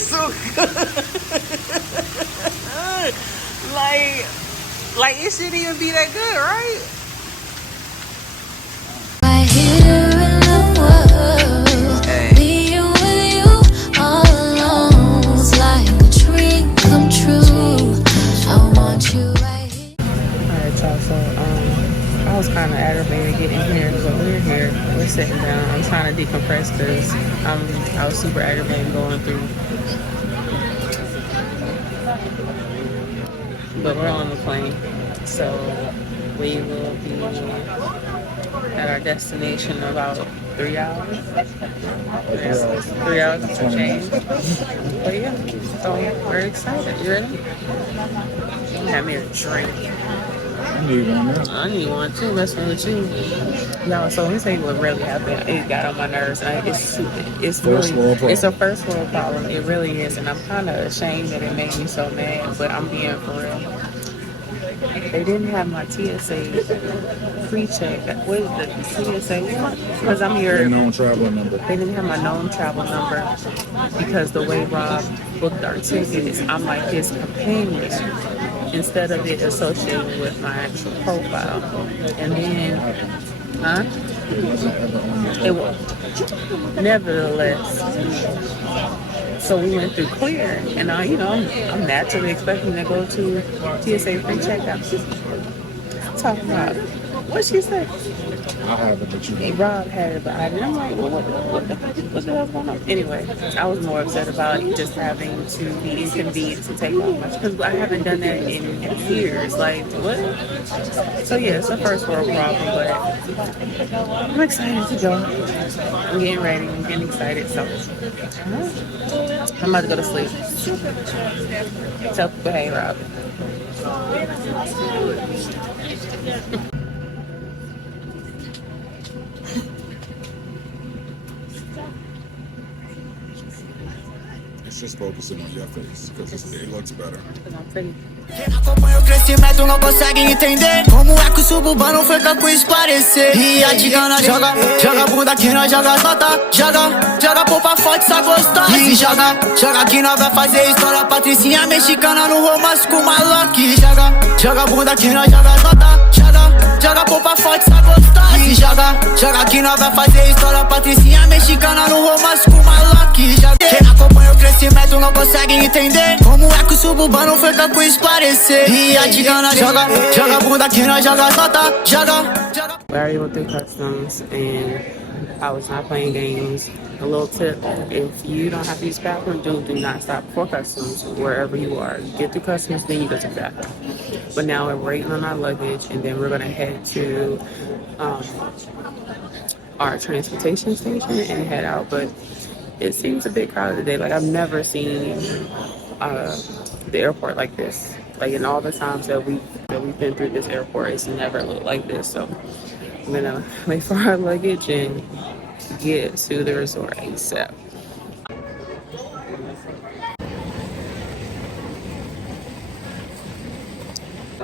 is so good. like it shouldn't even be that good, right? Right here in the world, being with you all alone was like a dream come true. I want you right here. Alright, so I was kind of aggravated getting here, but we're here. We're sitting down. I'm trying to decompress because I was super aggravated going through. But we're on the plane, so we will be at our destination in about 3 hours. 3 hours to change. But yeah, so we're excited. You ready? Have me a drink. I need one now. I need one too. Messing with you, y'all. So let me tell you what really happened. It got on my nerves, and it's really it's a first world problem. It really is, and I'm kind of ashamed that it made me so mad. But I'm being for real. They didn't have my TSA pre-check. What is the TSA? Because I'm here. The known traveler number. They didn't have my known travel number because the way Rob booked our tickets, I'm like his companion instead of it associated with my actual profile. And then, it was nevertheless. So we went through clear, and I'm naturally expecting to go to TSA pre-checkout. Talking about what she said. I have it, but you know. Rob had it, but I didn't. I'm like, well, what the hell's going on? Anyway, I was more upset about just having to be inconvenienced to take off my, because I haven't done that in years. Like, what? So yeah, it's a first world problem, but I'm excited to go. I'm getting ready. I'm getting excited. So I'm about to go to sleep. Tell people, hey, Rob. It's just focusing on your face, because it looks better. I'm pretty. Quem acompanha o crescimento não consegue entender como é que o suburbano foi com esclarecer. E a digana joga bunda aqui, nós joga nota. Joga popa forte, só gostosa. E joga aqui, nós vai fazer história. Patricinha mexicana no romance com Maloque. Joga bunda aqui, nós joga nota. Joga popa forte, só gostosa. E joga aqui, nós vai fazer história. Patricinha mexicana no romance com Maloque. Quem acompanha o crescimento não consegue entender como é que o suburbano foi com esclarecer. E a digana joga bunda aqui, nós joga nota. We already went through customs, and I was not playing games. A little tip: if you don't have to use the bathroom, do not stop for customs wherever you are. Get through customs, then you go to the bathroom. But now we're waiting on our luggage, and then we're gonna head to our transportation station and head out. But it seems a bit crowded today. Like, I've never seen the airport like this. Like, in all the times that we've been through this airport, it's never looked like this. So I'm gonna wait for our luggage and get to the resort ASAP.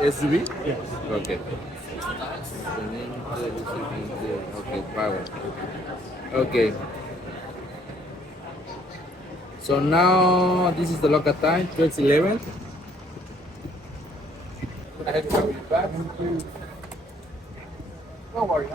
SUV? Yes. Okay. Okay, power. Okay. So now this is the local time, 12:11. Don't worry,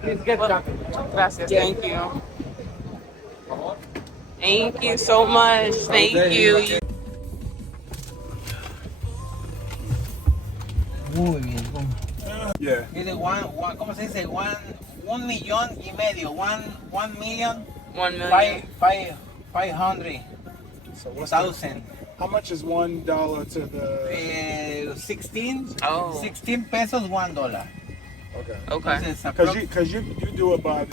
please get coffee. Gracias. Thank you. Thank you so much. Thank you. Muy bien. Yeah. Dice ¿cómo se dice? 1,500,000. 1,500,000. So what's how much is $1 to the? 16. Oh. 16 pesos, $1. Okay. Okay. Entonces, You do it by.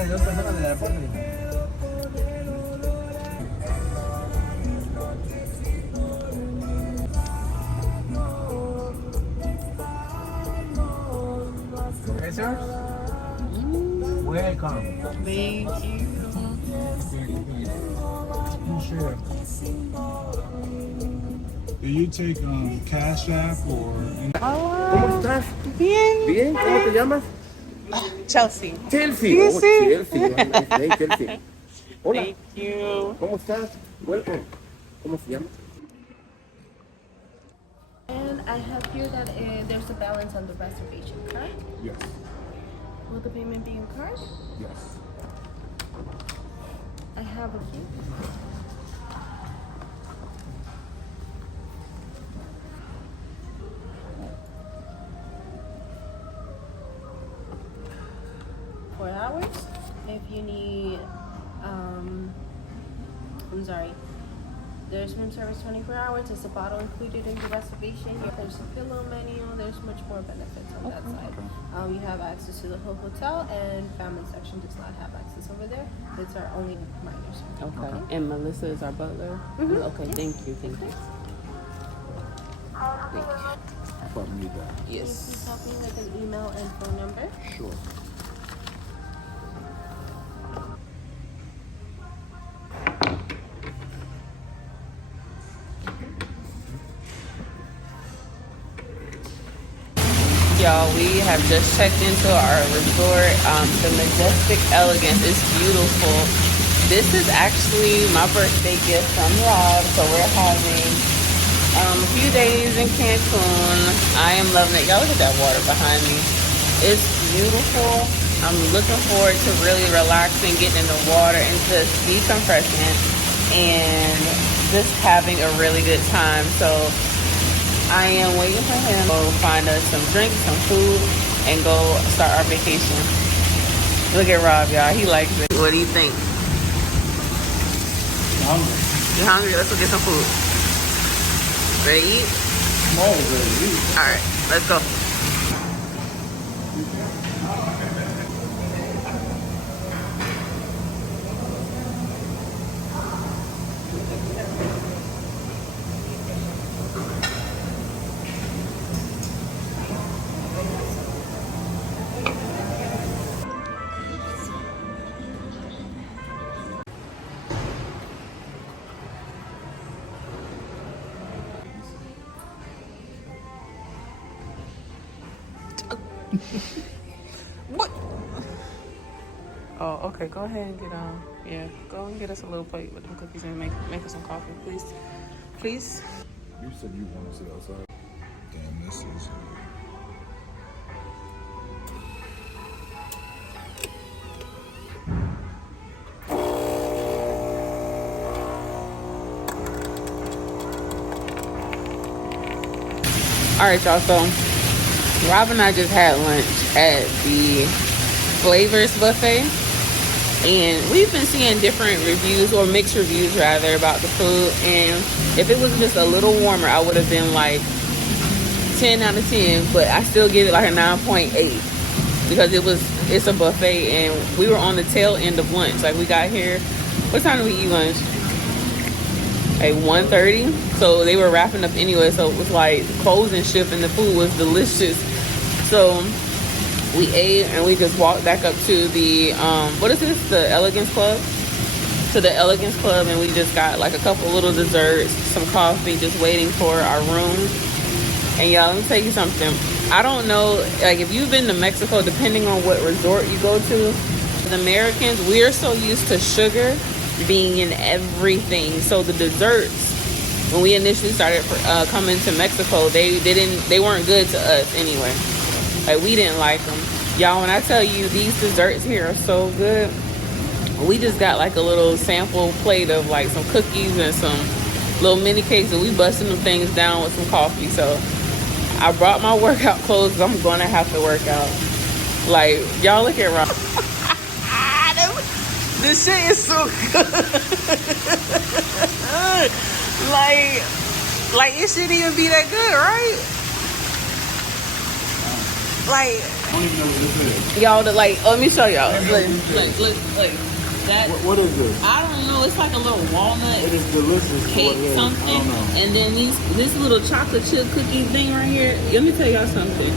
de 2 personas de la puerta. Yes, sir. Welcome. Thank you. Sure. Do you take Cash App or? ¿Cómo estás? Bien. Bien, ¿cómo te llamas? Chelsea. Chelsea. Oh, Chelsea. Nice name, Chelsea. Hola. Thank you. ¿Cómo estás? Welcome. ¿Cómo se llama? And I have here that there's a balance on the reservation, correct? Yes. Will the payment be in card? Yes. I have a few. $4. If you need, I'm sorry. There's room service 24 hours. There's a bottle included in the reservation. There's a pillow menu. There's much more benefits on that side. You have access to the whole hotel, and family section does not have access over there. It's our only minors. Okay. And Melissa is our butler? Mhm. Okay, Yes. thank you, thank you. I probably need that. Can you please help me with an email and phone number? Sure. Y'all, we have just checked into our resort. The Majestic Elegance is beautiful. This is actually my birthday gift from Rob, so we're having a few days in Cancun. I am loving it. Y'all, look at that water behind me. It's beautiful. I'm looking forward to really relaxing, getting in the water and just decompressing and just having a really good time. So I am waiting for him to go find us some drinks, some food, and go start our vacation. Look at Rob, y'all. He likes it. What do you think? I'm hungry. You hungry? Let's go get some food. Ready to eat? I'm always ready to eat. All right, let's go. What? Oh, okay. Go ahead and get yeah. Go and get us a little plate with them cookies and make us some coffee, please. Please. You said you want to sit outside. Damn, this is. All right, y'all. So Rob and I just had lunch at the Flavors Buffet, and we've been seeing different reviews, or mixed reviews rather, about the food. And if it was just a little warmer, I would have been like 10 out of 10, but I still give it like a 9.8 because it's a buffet, and we were on the tail end of lunch. Like, we got here, what time did we eat lunch? Like 1:30. So they were wrapping up anyway, so it was like the closing shift, and the food was delicious. So we ate, and we just walked back up to the what is this, the Elegance Club, to the Elegance Club, and we just got like a couple little desserts, some coffee, just waiting for our room. And y'all, let me tell you something. I don't know, like, if you've been to Mexico, depending on what resort you go to, the Americans, we're so used to sugar being in everything. So the desserts, when we initially started coming to Mexico, they weren't good to us anyway. Like, we didn't like them. Y'all, when I tell you these desserts here are so good, we just got like a little sample plate of like some cookies and some little mini cakes, and we busting them things down with some coffee. So I brought my workout clothes because I'm gonna have to work out. Like, y'all look at Rob. This shit is so good. like it shouldn't even be that good, right? Like, don't even know what this is. Y'all, let me show y'all. Look. That, What is this? I don't know. It's like a little walnut It is delicious. cake What it is. something. I don't know. And then this little chocolate chip cookie thing right here. Let me tell y'all something.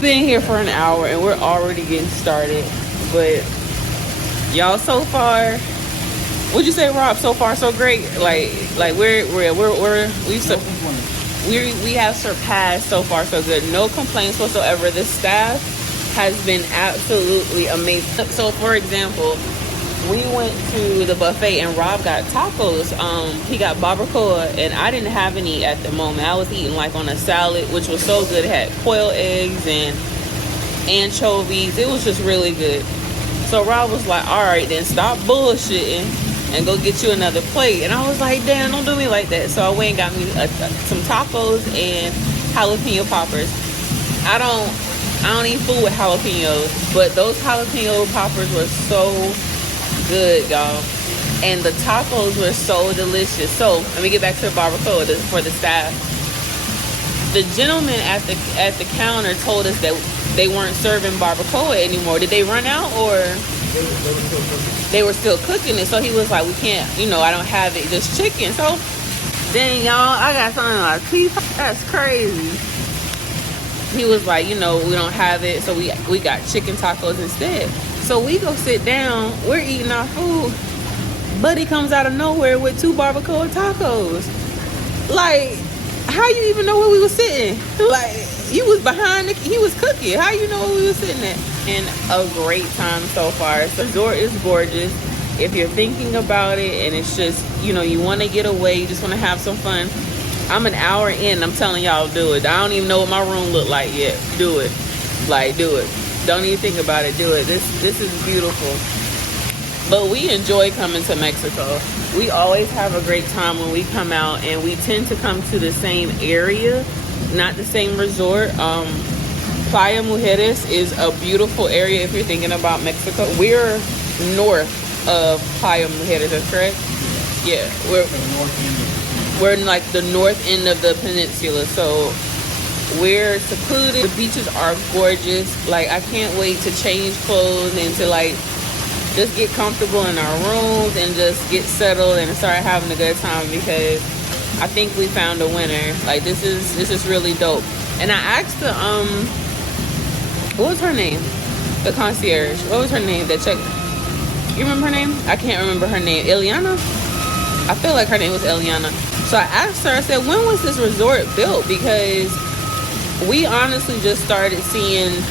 Been here for an hour and we're already getting started. But y'all, so far, what'd you say, Rob? So far, so great. Like we have surpassed so far, so good. No complaints whatsoever. The staff has been absolutely amazing. So, for example, we went to the buffet and Rob got tacos. He got barbacoa and I didn't have any at the moment. I was eating like on a salad, which was so good. It had quail eggs and anchovies. It was just really good. So Rob was like, all right, then stop bullshitting and go get you another plate. And I was like, damn, don't do me like that. So I went and got me some tacos and jalapeno poppers. I don't eat food with jalapenos, but those jalapeno poppers were so good, y'all. And the tacos were so delicious. So let me get back to the barbacoa for the staff. The gentleman at the counter told us that they weren't serving barbacoa anymore. Did they run out or they were still cooking it? So he was like, we can't, I don't have it, just chicken. So then, y'all, I got something like teeth. That's crazy. He was like, we don't have it, so we got chicken tacos instead. So we go sit down, we're eating our food. Buddy comes out of nowhere with 2 barbacoa tacos. Like, how you even know where we was sitting? Like, he was he was cooking. How you know where we was sitting at? And a great time so far. The resort is gorgeous. If you're thinking about it and it's just, you want to get away, you just want to have some fun. I'm an hour in. I'm telling y'all, do it. I don't even know what my room looked like yet. Do it. Do it. Don't even think about it. Do it. This is beautiful. But we enjoy coming to Mexico. We always have a great time when we come out, and we tend to come to the same area, not the same resort. Playa Mujeres is a beautiful area if you're thinking about Mexico. We're north of Playa Mujeres, that's correct? Yeah, we're in like the north end of the peninsula, so we're secluded. The beaches are gorgeous. Like, I can't wait to change clothes and to just get comfortable in our rooms and just get settled and start having a good time, because I think we found a winner. Like, this is really dope. And I asked the what was her name? The concierge. What was her name? That checked. You remember her name? I can't remember her name. Eliana? I feel like her name was Eliana. So I asked her, I said, when was this resort built? Because we honestly just started seeing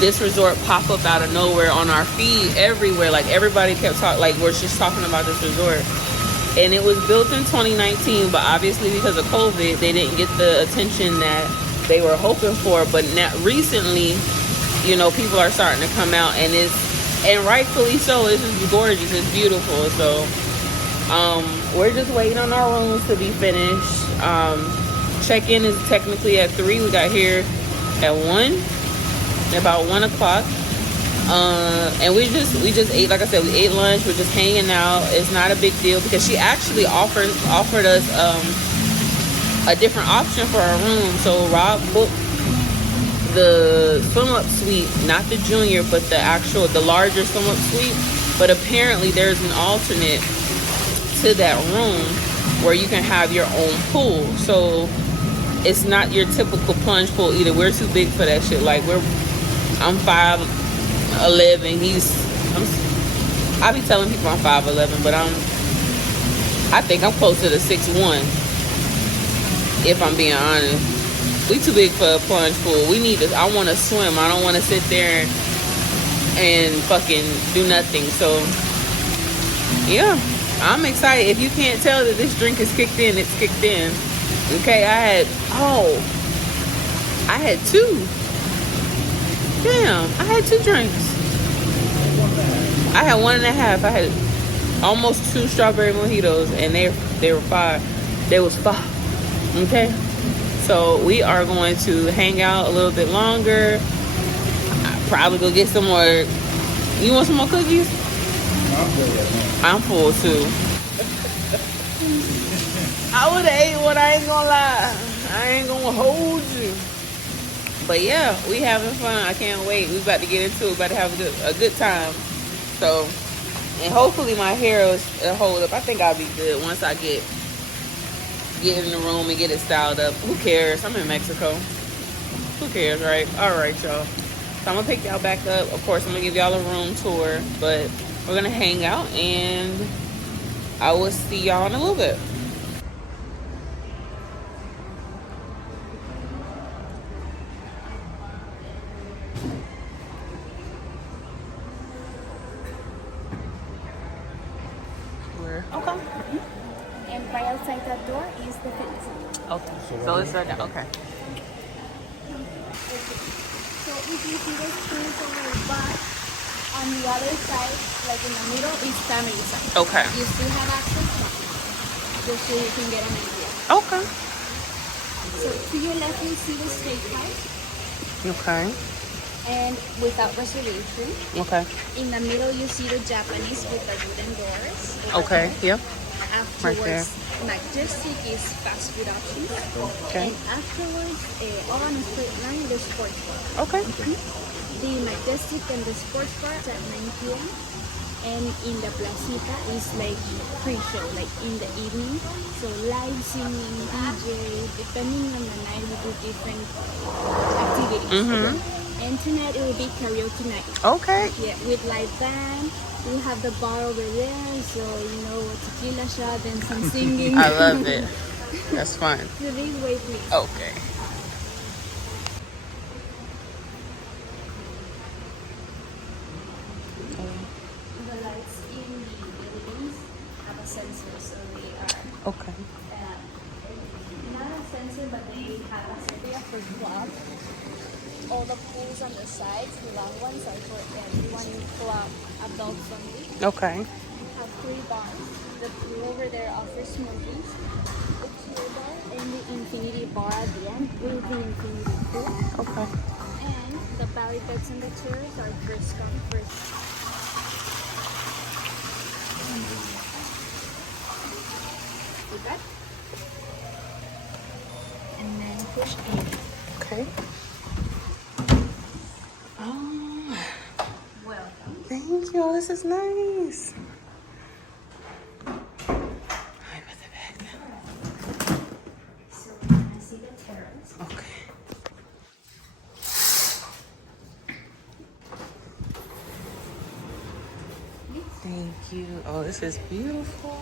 this resort pop up out of nowhere on our feed everywhere. Like, everybody kept talking, like, we're just talking about this resort. And it was built in 2019, but obviously because of COVID, they didn't get the attention that they were hoping for. But now, recently, people are starting to come out, and rightfully so. It's just gorgeous. It's beautiful. So, we're just waiting on our rooms to be finished. Check-in is technically at 3. We got here at 1, about 1 o'clock. And we just ate, like I said, we ate lunch. We're just hanging out. It's not a big deal, because she actually offered us a different option for our room. So Rob booked the swim up suite, not the junior, but the larger swim up suite. But apparently there's an alternate to that room where you can have your own pool. So it's not your typical plunge pool either. We're too big for that shit. Like, I'm 5'11". I be telling people I'm 5'11", but I think I'm closer to 6'1", if I'm being honest. We too big for a plunge pool. We need to. I want to swim. I don't want to sit there and fucking do nothing. So yeah, I'm excited. If you can't tell that this drink is kicked in, it's kicked in. Okay, I had 2. Damn, I had 2 drinks. I had 1.5. I had almost 2 strawberry mojitos, and they were 5. They was 5. Okay. So we are going to hang out a little bit longer. I'll probably go get some more. You want some more cookies? I'm full too. I would have ate one, I ain't gonna lie. I ain't gonna hold you. But yeah, we having fun. I can't wait. We about to get into it. About to have a good time. So, and hopefully my hair will hold up. I think I'll be good once I get in the room and get it styled up. Who cares? I'm in Mexico. Who cares, right? All right, y'all. So I'm gonna pick y'all back up. Of course, I'm gonna give y'all a room tour, but we're gonna hang out and I will see y'all in a little bit. Okay. And right outside that door is the fitness center. Okay. So it's right there. Okay. So if you see the screens over the back, on the other side, like in the middle, is family side. Okay. You still have access, just so you can get an idea. Okay. So to your left, you see the straight pipe, Okay. and without reservation. Okay. In the middle, you see the Japanese with the wooden doors. Okay. Yep. Right there. Afterwards, Majestic is fast food options. Okay. And afterwards, on a straight line, the sports bar. Okay. The Majestic and the sports bar is at 9 p.m. And in the placita is like pre-show, like in the evening. So live singing, DJ, depending on the night, we do different activities. And tonight it will be karaoke night. Okay. Yeah, with live band. We have the bar over there, so you know, tequila shot and some singing. I love it. That's fun. So this way, please. Okay. The lights in the buildings have a sensor, so they are Okay. not a sensor, but they have a area for club. All the pools on the sides, the long ones, are for everyone in club, adults only. Okay. We have 3 bars. The pool over there offers smoothies, the chill bar, and the infinity bar at the end with the infinity pool. Okay. And the belly beds and the chairs are first come, first served. Like that. And then push in. Okay. Welcome. Thank you. This is nice. So we're gonna see the terrace. Okay. Thank you. Oh, this is beautiful.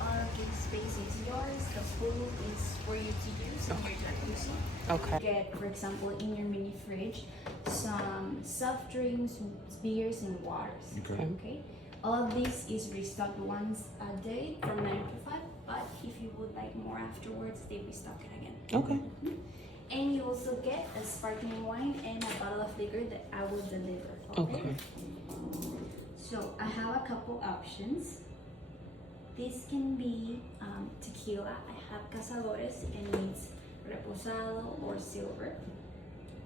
All of this space is yours. The pool is for you to use in your jacuzzi. Okay. Get, for example, in your mini fridge, some soft drinks, beers, and waters. Okay. All of this is restocked once a day from 9 to 5. But if you would like more afterwards, they restock it again. Okay. And you also get a sparkling wine and a bottle of liquor that I will deliver. Okay. So I have a couple options. This can be tequila. I have Cazadores and it's reposado or silver.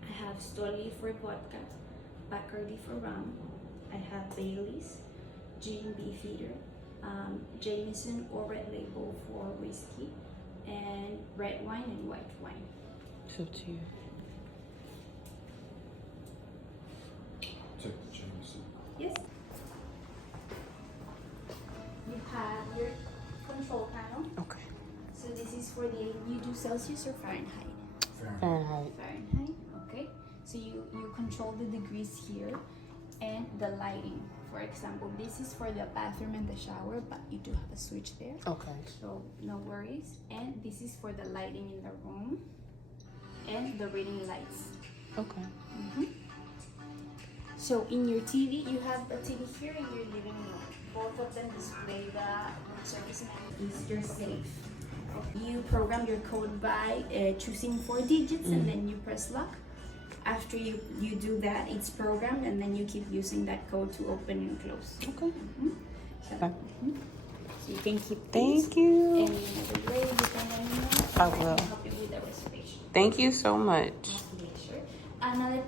I have Stoli for vodka, Bacardi for rum. I have Bailey's, gin beefeater, Jameson or Red Label for whiskey, and red wine and white wine. It's up to you. Take the Jameson. Yes. You have your control panel. Okay. So this is for you do Celsius or Fahrenheit? Fahrenheit. Fahrenheit, okay. So you control the degrees here and the lighting. For example, this is for the bathroom and the shower, but you do have a switch there. Okay. So no worries. And this is for the lighting in the room and the reading lights. Okay. So in your TV, you have a TV here in your living room. Both of them display the room service and is your safe. You program your code by choosing 4 digits and then you press lock. After you do that, it's programmed and then you keep using that code to open and close. Okay. So you can keep Thank these. you. And whenever you're ready, you can let me know. I will. can help you with the reservation. Thank you so much. Okay, sure. Another